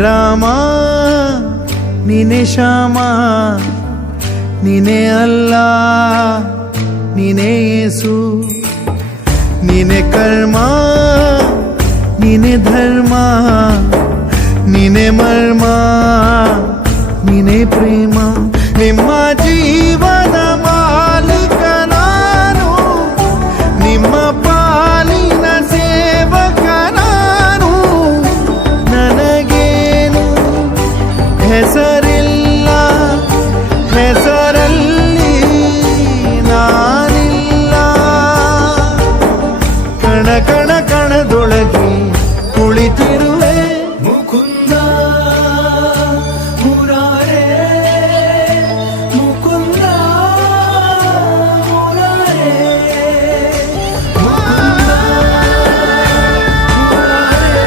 ರಾಮ ನೀನೆ ಶ್ಯಾಮ, ನೀನೆ ಅಲ್ಲ ನೀನೆ ಯೇಸು, ನೀನೆ ಕರ್ಮ ನೀನೆ ಧರ್ಮ, ನೀನೆ ಮರ್ಮ ನೀನೆ ಪ್ರೇಮ. ನಿಮ್ಮ ಜೀವನ ಮಾಲೀಕ ನಾನು, ನಿಮ್ಮ ಪಾಲಿನ ಸೇವಕ ನಾನು. ನನಗೇನು ಹೆಸರಿಲ್ಲ, ಹೆಸರಲ್ಲಿ ನಾನಿಲ್ಲ. ಕಣ ಕಣ ಕಣದೊಳಗೆ ಕುಳಿತಿರುವೆ ಮುಕುಂದ ಮುರಾರೇ, ಮುಕುಂದ ಮುರಾರೇ, ಮುಕುಂದ ಮುರಾರೇ.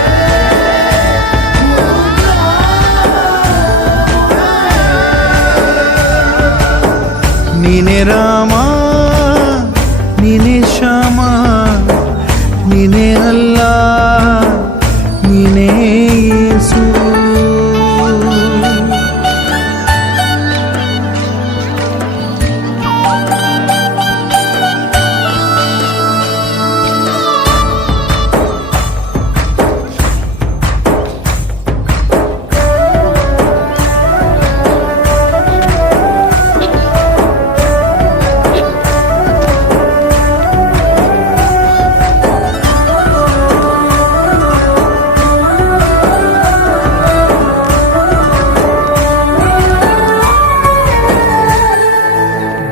ನೀನೆ ರಾಮ ನೀನೆ ಶ್ಯಾಮ, ನೀನೆ ಅಲ್ಲ ನೀನೇ ಯೇಸು.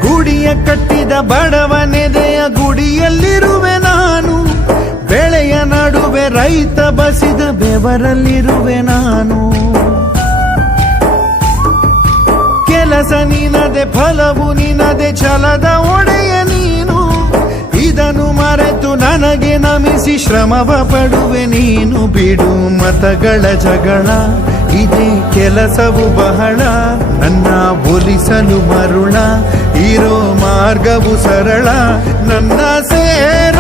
ಗುಡಿಯ ಕಟ್ಟಿದ ಬಡವನೆದೆಯ ಗುಡಿಯಲ್ಲಿರುವೆ ನಾನು, ಬೆಳೆಯ ನಡುವೆ ರೈತ ಬಸಿದ ಬೆವರಲ್ಲಿರುವೆ ನಾನು. ಕೆಲಸ ನಿನದೆ ಫಲವು ನಿನದೆ ಛಲದ ಒಡೆಯ ನೀನು, ಇದನ್ನು ಮರೆತು ನನಗೆ ನಮಿಸಿ ಶ್ರಮವ ಪಡುವೆ ನೀನು. ಬಿಡು ಮತಗಳ ಜಗಳ, ಇದೇ ಕೆಲಸವು ಬಹಳ, ನನ್ನ ಒಲಿಸಲು ಮರುಳ, ಇರೋ ಮಾರ್ಗವು ಸರಳ. ನನ್ನ ಸೇರ